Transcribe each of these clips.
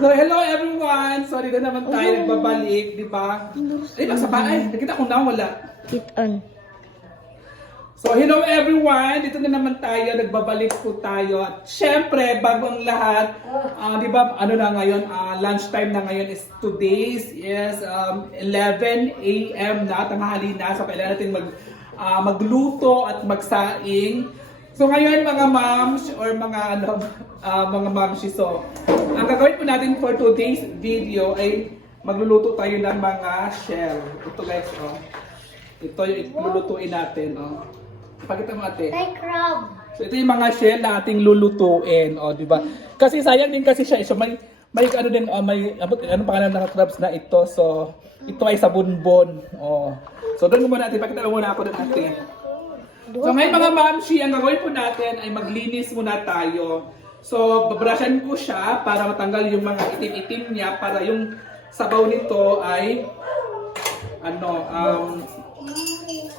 So, hello everyone! Sorry na naman tayo nagbabalik, di ba? Ay, nasa bahay. Nakita ko na, wala. Hit on. So, hello everyone! Dito na naman tayo, nagbabalik po tayo. At syempre, bago ang lahat, di ba, ano na ngayon, lunchtime na ngayon is today's is 11 a.m. na, tanghali na. So, kailangan natin magluto at magsaing. So, ngayon mga moms or mga momshi, so, ang gagawin po natin for today's video ay magluluto tayo ng mga shell. Ito guys, oh. Ito yung lulutuin natin, oh. Pakita mo ate. Like crab. So ito yung mga shell na ating lulutuin, oh, di ba? Kasi sayang din kasi siya, so may ano din, may ano pangalan ng crabs na ito. So ito ay sabunbon, oh. So doon muna natin, pakita mo muna ako doon ate. So ngayon mga mamshi, ang gagawin po natin ay maglinis muna tayo. So babrushan ko siya para matanggal yung mga itim-itim niya, para yung sabaw nito ay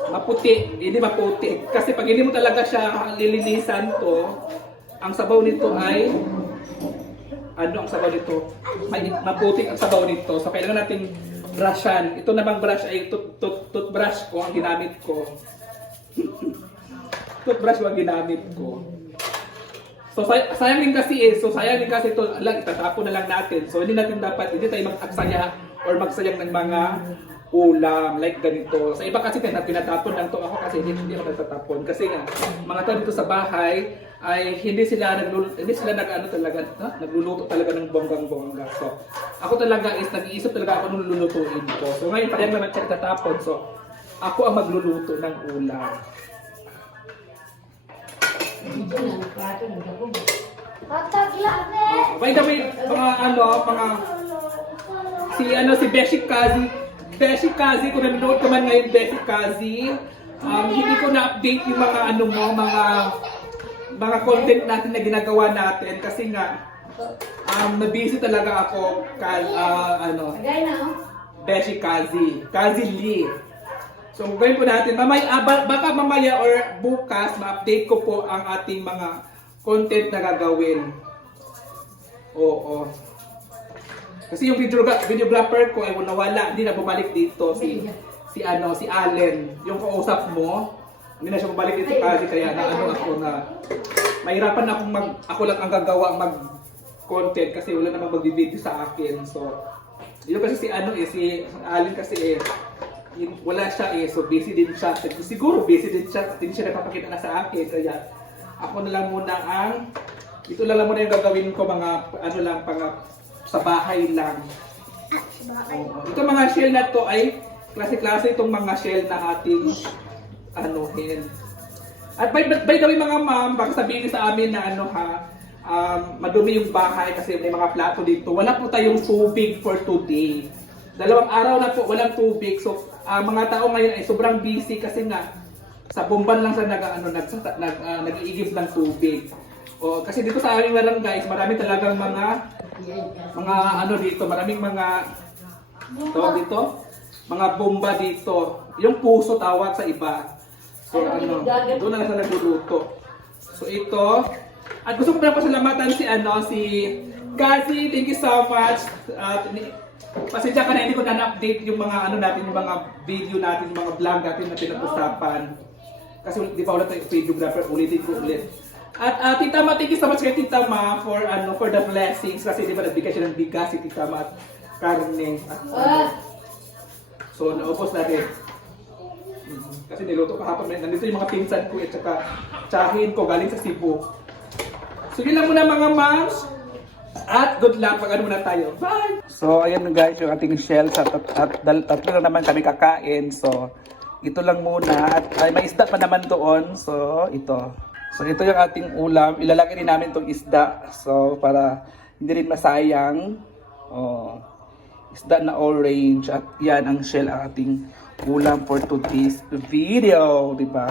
maputi, hindi maputi. Kasi pag hindi mo talaga siya lilinisan to, ang sabaw nito ay ang sabaw nito? Maputi ang sabaw nito. So kailangan nating brushan. Ito namang brush ay toothbrush ko ang ginamit ko. Toothbrush ko ang ginamit ko. So sayang din kasi ito, itatapon na lang natin. So hindi tayo mag-aksaya or magsayang ng mga ulam like ganito. Sa iba kasi pinatapon lang to, ako kasi hindi ako nagtatapon kasi nga mga tao dito sa bahay ay hindi sila nagluluto talaga ng bonggang-bongga. So ako talaga is nag-iisip talaga ako nung lulutuin ko. So ngayon parang naman siya tatapon. So ako ang magluluto ng ulam. By the way, si Beshi Kazi, kung nanonood ka man ngayon, Beshi Kazi, hindi ko na-update yung mga content natin na ginagawa natin kasi nga na-busy talaga ako Beshi Kazi Lee. So gawin po natin, baka mamaya or bukas ma-update ko po ang ating mga content na gagawin. Oo. Kasi yung videographer ko ay nawala, hindi na bumalik dito si Allen, yung kausap mo. Hindi na siya bumalik dito kasi kaya ako na mahirapan ako lang ang gagawa mag-content kasi wala namang magbibideo sa akin. So, yun kasi si Allen kasi wala siya so busy din siya. Siguro busy din siya, hindi siya nagpapakita na sa akin. Kaya ako na lang muna ito lang muna yung gagawin ko, sa bahay lang. Ito mga shell na to ay klase-klase itong mga shell na ating anuhin. At by the way mga ma'am, baka sabihin sa amin na madumi yung bahay kasi may mga plato dito. Wala po tayong tubig for today. 2 araw na po walang tubig. So mga tao ngayon ay sobrang busy kasi nga sa bomban lang sa nag-iigib ng tubig. Kasi dito sa aming barangay, marami talagang maraming mga tawag dito, mga bomba dito. Yung puso tawag sa iba. So doon na sa nagluluto. So ito, at gusto ko na pasalamatan si Gazi, thank you so much. Pasensya ka na hindi ko na-update yung mga natin, yung mga video natin, yung mga vlog natin na pinag-usapan. Kasi di pa ulit tayo videographer, ulitin ko ulit. At Tita Ma, thank you so much kay Tita Ma for the blessings kasi di ba nagbigay siya ng bigas si Tita Ma at karne. So naupos natin. Kasi niluto kahapon, nandito yung mga pinsan ko at saka tsahin ko galing sa Cebu. So yun lang muna mga moms. At good luck, pag muna tayo. Bye! So ayan guys, yung ating shell at tatlo lang naman kami kakain. So ito lang muna at may isda pa naman doon. So ito. So ito yung ating ulam. Ilalagay din namin itong isda. So para hindi rin masayang. Isda na orange. At yan ang shell ang ating ulam for today's video. Diba?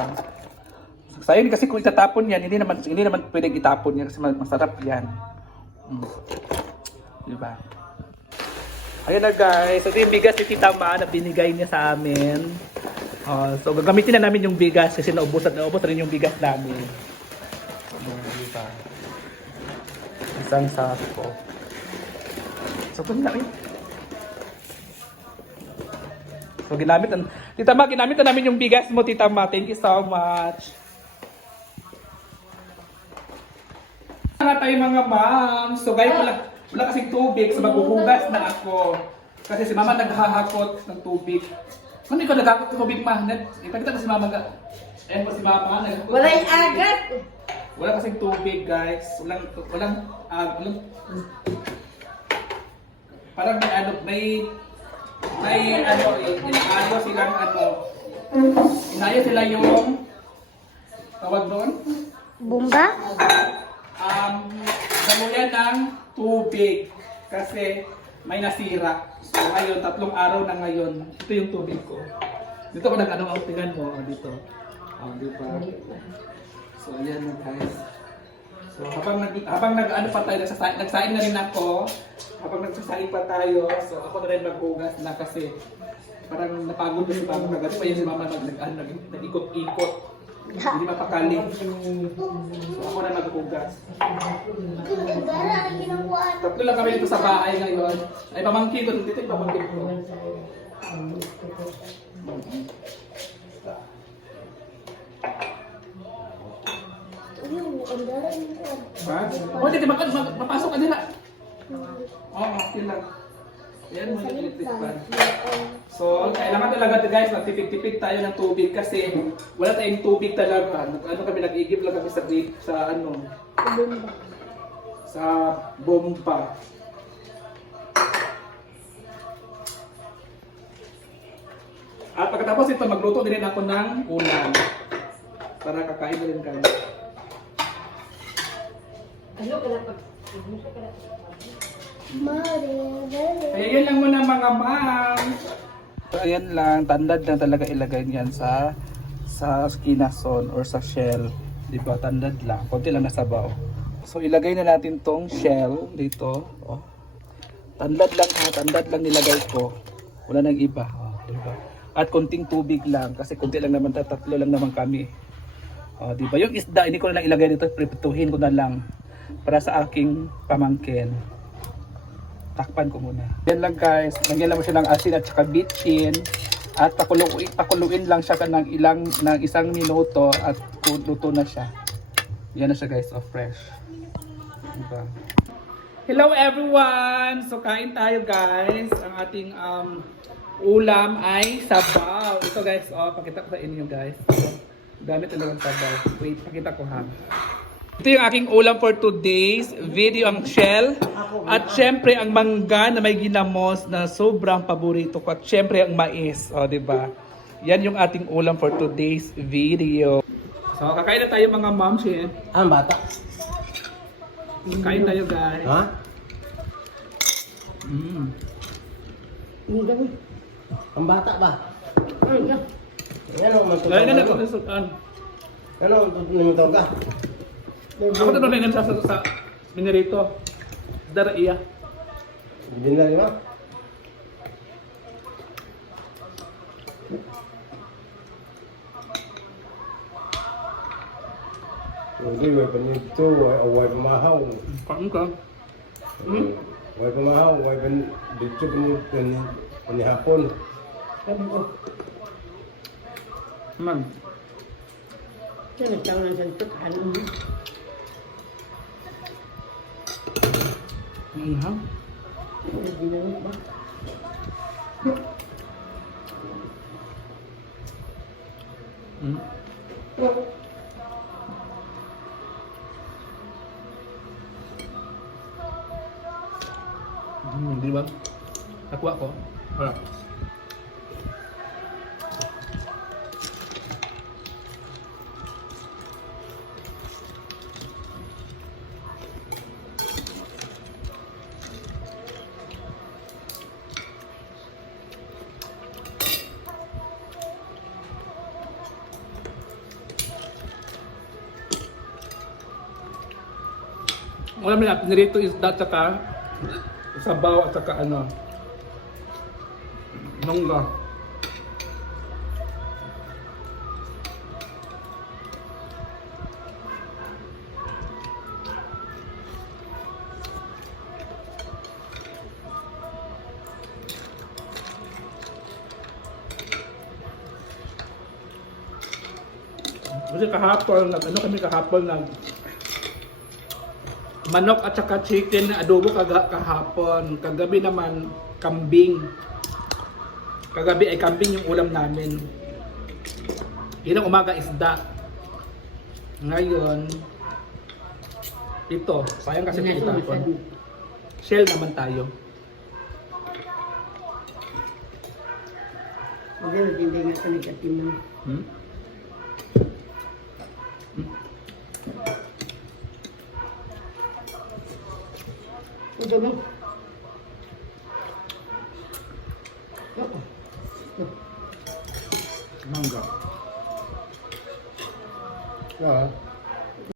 So, sayang kasi kung itatapon yan, hindi naman pwedeng itapon yan kasi masarap yan. Diba? Ayun na guys. So ito yung bigas ni Tita Ma na binigay niya sa amin. So gagamitin na namin yung bigas kasi naubos rin yung bigas namin. Diba? Isang sako. Sobrang laki. So, Tita Ma, ginamit na namin yung bigas mo, Tita Ma. Thank you so much. Nga tayo mga ma'am. So, guys, wala kasing tubig. So, maghuhugas na ako. Kasi si Mama naghahakot ng tubig. Kung ikaw naghahakot ng tubig, Ma, ipagkita na si Mama. Ayan po si Mama. Walay agat! Wala kasing tubig, guys. Parang inayo sila yung tawag doon? Bumba? Damuyan ng tubig kasi may nasira. So ngayon, 3 araw na ngayon, ito yung tubig ko. Dito ko nag-ano, tingnan mo, dito. Dito. So ayan na guys. So habang nag-ano pa tayo, nagsaing na rin ako. Habang nagsasaing pa tayo, so ako na rin maghugas na kasi parang napagod na si Mama kagabi pa yun si Mama nag-ikot-ikot. Hindi mapakali. So ako na maghugas. Tatlo lang kami dito sa bahay ngayon. Ay pamangkin ko, dito yung pamangkin ko. Ha? O, dito mapasok ka nila. Oo, okay lang. Ayan mo yung electric fan. So, kailangan talaga guys, magtipid-tipid tayo ng tubig kasi wala tayong tubig talaga. Ano kami, nag-igib lang kami sa bomba. At pagkatapos ito, magluto din ako ng ulam. Para kakain na rin kami. Ano ka na pag... Kaya yan lang muna mga ma'am. So, ayan lang, tandad lang talaga ilagay niyan sa kinason or sa shell. Diba? Tandad lang. Konti lang nasabaw. So ilagay na natin tong shell dito. Oh. Tandad lang nilagay ko. Wala nang iba. Oh, diba? At konting tubig lang kasi konti lang naman, 3 lang naman kami. Oh, diba? Yung isda, hindi ko na lang ilagay dito, prepituhin ko na lang para sa aking pamangkin. Takpan ko muna. Yan lang guys, lagyan lang mo siya ng asin at saka bitchin at pakuluin lang siya ng 1 minuto at luto na siya. Yan na siya guys, fresh. Diba? Hello everyone! So kain tayo guys. Ang ating ulam ay sabaw. Ito guys, pakita ko sa inyo guys. Gamit talagang sabaw. Wait, pakita ko ha. Ito yung aking ulam for today's video, ang shell. At syempre ang mangga na may ginamos na sobrang paborito ko. At syempre ang mais, diba? Yan yung ating ulam for today's video. So kakain na tayo mga moms eh. Ang bata? Kain tayo guys. Ha? Ang bata ba? Ano man ito? Kaya na nagkakasukan. Ano man ito ka? Ako na naman sa minirito. Dara iya. Hindi na rin ba? Hindi, way pa nito, way pa mahaw. Kain ka. Way pa mahaw, way pa dito ni hapon. Man. Kaya nagtawag na siyang tukan. Ha? Ginamit ba? Di ba? Nakuha ko. Harap. Alam nila, pinirito isda at saka sabaw at saka mangga. Kasi kahapon, ano kami kahapon nag manok at saka chicken na adobo kahapon. Kagabi naman kambing. Kagabi ay kambing yung ulam namin. Yun ang umaga isda. Ngayon ito, sayang kasi ito itapon. Shell naman tayo. Hindi na hindi nga kami katiman. Hmm? Ito mo.